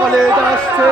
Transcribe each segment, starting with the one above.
College আসছে।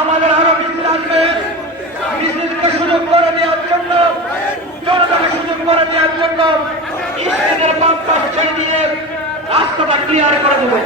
আমাদের আরো মিছিল আসবে, মিছিলকে সুযোগ করে দেওয়ার জন্য, জনতাকে সুযোগ করে দেওয়ার জন্য স্টেজের পাম্প ছেড়ে দিয়ে রাস্তাটা ক্লিয়ার করে দেবো।